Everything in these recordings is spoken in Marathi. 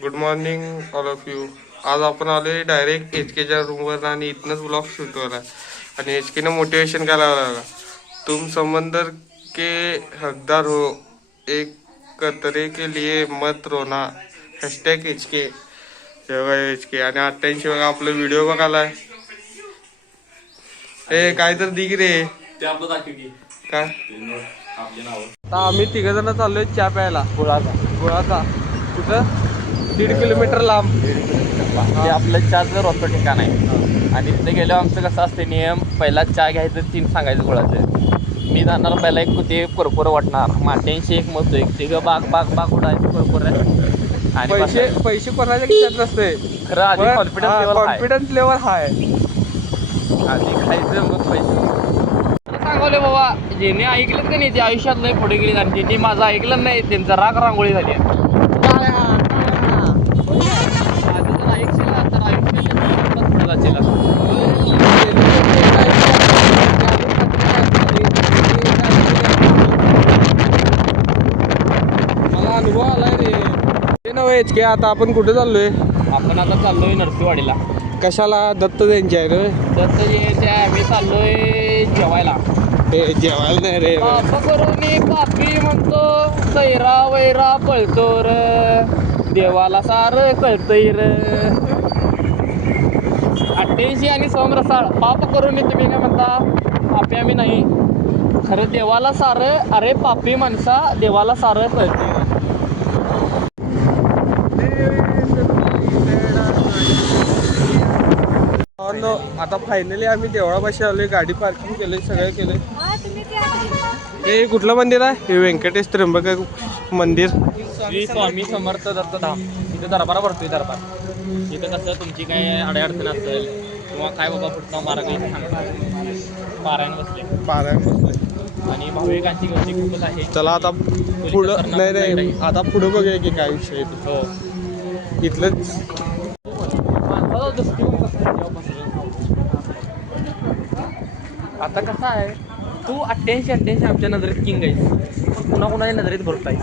Good morning all of you. आज आपण आलोय डायरेक्ट HKच्या रूमवर आणि इथनंच ब्लॉग शूट होला आणि HKनं मोटिवेशन करायला लागला. तुम समंदर के हकदार हो, एक कतरे के लिए मत रोना. Hashtag HK. HK आणि 88 बघा आपला व्हिडिओ बघायला. ए काय तर दिग रे ते आपलं दाखव की काय आपले नाव. आता आम्ही तिघ जण चाललोय चहा प्यायला. गुळाचा कुठं 1.5 किलोमीटर लांब. ते आपलं चहाचं रोजचं ठिकाण आहे आणि तिथे गेल्यावर आमचं कसं असते नियम. पहिला चहा घ्यायचं 3 सांगायचं गुळाचं. मी जाणार पहिला एक ते कुरकुरं वाटणार. माट्यांशी एक मत एक तिघं बाग बाग बाग उडायचं कुरकुरं आणि पैसे कोणाच्या खिशात नसते. खरं आधी कॉन्फिडन्स लेवल हाय. आधी खायचं मग पैसे सांगवले बाबा. ज्यांनी ऐकलं का नाही ते आयुष्यात नाही पुढे गेले आणि ज्यांनी माझं ऐकलं नाही त्यांचा राग रांगोळी झाली. मला अनुभव आलाय रे. ते नव्हे HK. आता आपण कुठे चाललोय? आपण आता चाललोय नरसिंहवाडीला. कशाला? दत्त जयंती आहे रे. दत्त जयंती आहे. आम्ही चाललोय जेवायला. ते जेवायला नाही रे. पाप करून पापी म्हणतो सैरा वैरा पळतो र देवाला सार कळतंय र. 88 आणि सोमरसाळ. पाप करून तुम्ही काय म्हणता? पापी आम्ही नाही. खरं देवाला सार. अरे पापी माणसा देवाला सार कळते. आता फायनली आम्ही देवळापाशी आलोय. गाडी पार्किंग केलंय, सगळं केलंय. हे कुठलं मंदिर आहे? हे व्यंकटेश त्र्यंबक मंदिर. श्री स्वामी समर्थ दत्तधाम. इथं दरबार भरतोय दरबार. इथं कसं तुमची काय अडचण असेल किंवा काय बाबा पुढचा मार्ग इथे सांगतो. पारायण बसले आणि भाविकांची गर्दी खूपच आहे. चला आता पुढं नाही आता पुढं बघूया की काय विषय आहे. हो इथलंच. आता कसं आहे तू 88 आमच्या नजरेत किंग आहेस. पुन्हा कुणाच्या नजरेत भरत आहेस.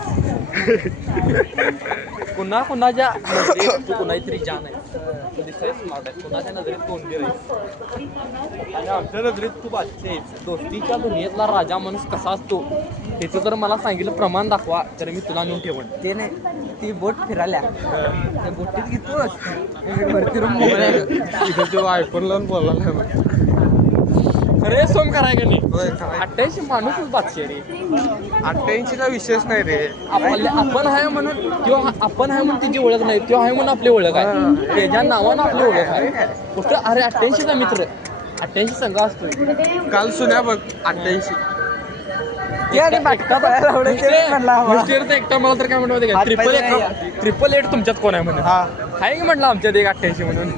पुन्हा कुणाच्या नजरेत तू कुणाची तरी जान आहे. तू दिसायला स्मार्ट आहे. कुणाच्या नजरेत तू उंदीर आहेस आणि आमच्या नजरेत तू बादशाह आहेस. दोस्तीच्या दुनियेतला राजा माणूस कसा असतो त्याचं जर मला सांगितलं प्रमाण दाखवा तर मी तुला नेऊन ठेवण. ते नाही ती बोट फिराल्या त्या बोटीत घेतोस वरती रूम इथं तो आयफोन लावून बोलायला. अरे सोम कराय का नाही? 88 माणूसच बादशाह रे. 88ला विशेष नाही रे. आपण आहे म्हणून किंवा आपण आहे म्हणून तिची ओळख नाही. तो आहे म्हणून आपली ओळख आहे. त्याच्या नावानं आपली ओळख आहे. गोष्ट अरे 88चा मित्र 88 संघ असतोय. काल सुन्या बघ 88. एकटा मला तर काय म्हणतो का 888 तुमच्यात कोण आहे म्हणून. आहे की म्हटलं आमच्यात एक 88 म्हणून.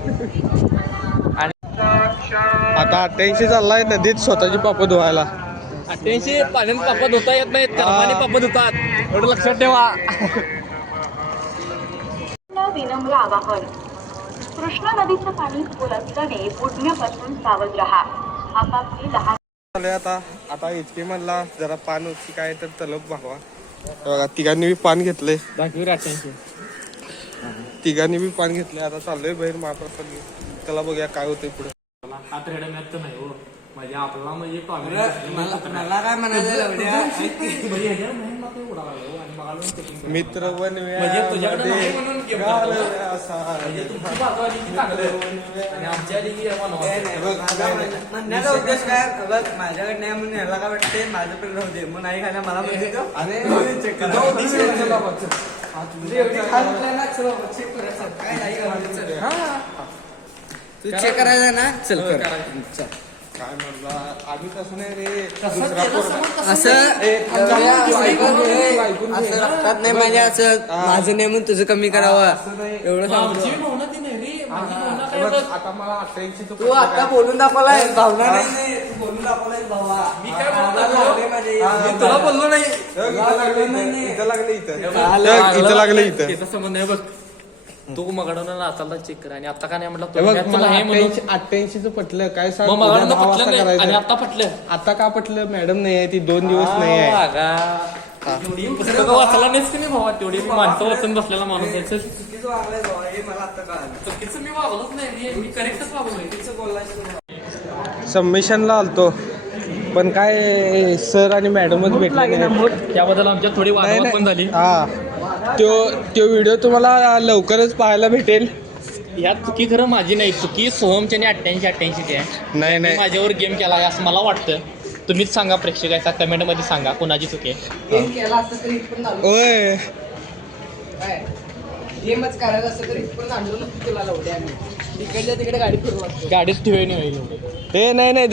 आता 88 चाललाय नदीत स्वतःची पापं धुवायला. 88 पाण्यात पापा धुता येत नाहीत. कर्माने पापा धुतात. एवढं लक्षात ठेवा. विनम्र आवाहन. कृष्णा नदीचं पाणी खोल असल्याने बुडण्यापासून सावध राहा. आपापली लहान आता HK म्हणला जरा पान होती काय तर तलब भागवा. बघा तिघांनी बी पान घेतलंय. तिघांनी बी पान घेतले. आता चाललोय बाहेर महाप्रसाद घेऊन. त्याला बघूया काय होतंय पुढे. नाही हो म्हणजे आपला म्हणजे मला काय म्हणायचं मित्र बनवे म्हणजे तुझ्याकडे म्हणण्याचा उद्देश काय बघ माझ्याकडे नाही म्हणून ह्याला काय वाटते माझं पण राहू दे मग नाही खायला मला म्हणते तू चेक करायचा ना. चल कर. काय म्हणला आम्ही तसं नाही रे. असं लक्षात नाही माझ्या. असं माझं नाही म्हणून तुझं कमी करावं एवढं सांगतो. आता मला 88 तू आता बोलून दाखवलाय भावना नाही. तू बोलून दाखवलाय भावा. मी काय तुला बोललो नाही. इथं लागलं इथं. त्याचा संबंध आहे बघ. तू मगाडवून नाचायला चेक कर आणि आता का नाही म्हटलं 88चं पटलं काय सांग. मग पटलं आणि आता पटलं. आता का पटलं? मॅडम नाही आहे ती 2 दिवस नाही आहे. एवढी पुस्तकं वाचला नाहीस की नाही भावा, तेवढी मी माणसं वाचून बसलेला माणूस आहे. चल. चुकीचं वागलाय भावा, हे मला आता कळालं. चुकीचं मी वागलोच नाही, मी करेक्टच वागलोय. चुकीचं बोललायस तू. सबमिशनला आलतो पण काय सर आणि मॅडमच भेटले नाही. त्याबद्दल आमच्यात थोडी वादवाद पण झाली. हा तो व्हिडिओ तुम्हाला लवकरच पाहायला भेटेल. यात चुकी खरं माझी नाही, चुकी सोहमची आणि 88 ची आहे. नाही मी नाही माझ्यावर गेम केला आहे असं मला वाटतं. तुम्हीच सांगा प्रेक्षकाचा, कमेंटमध्ये सांगा कोणाची चुकी आहे. गेम केला असतं तरी पण झालं ओय काय गेमच करायचं असतं तरी पण आणलं तुला लावले आम्ही तिकडल्या तिकडे गाडी फिरवू असतो गाडीच ठेवणे होईल. हे नाही नाही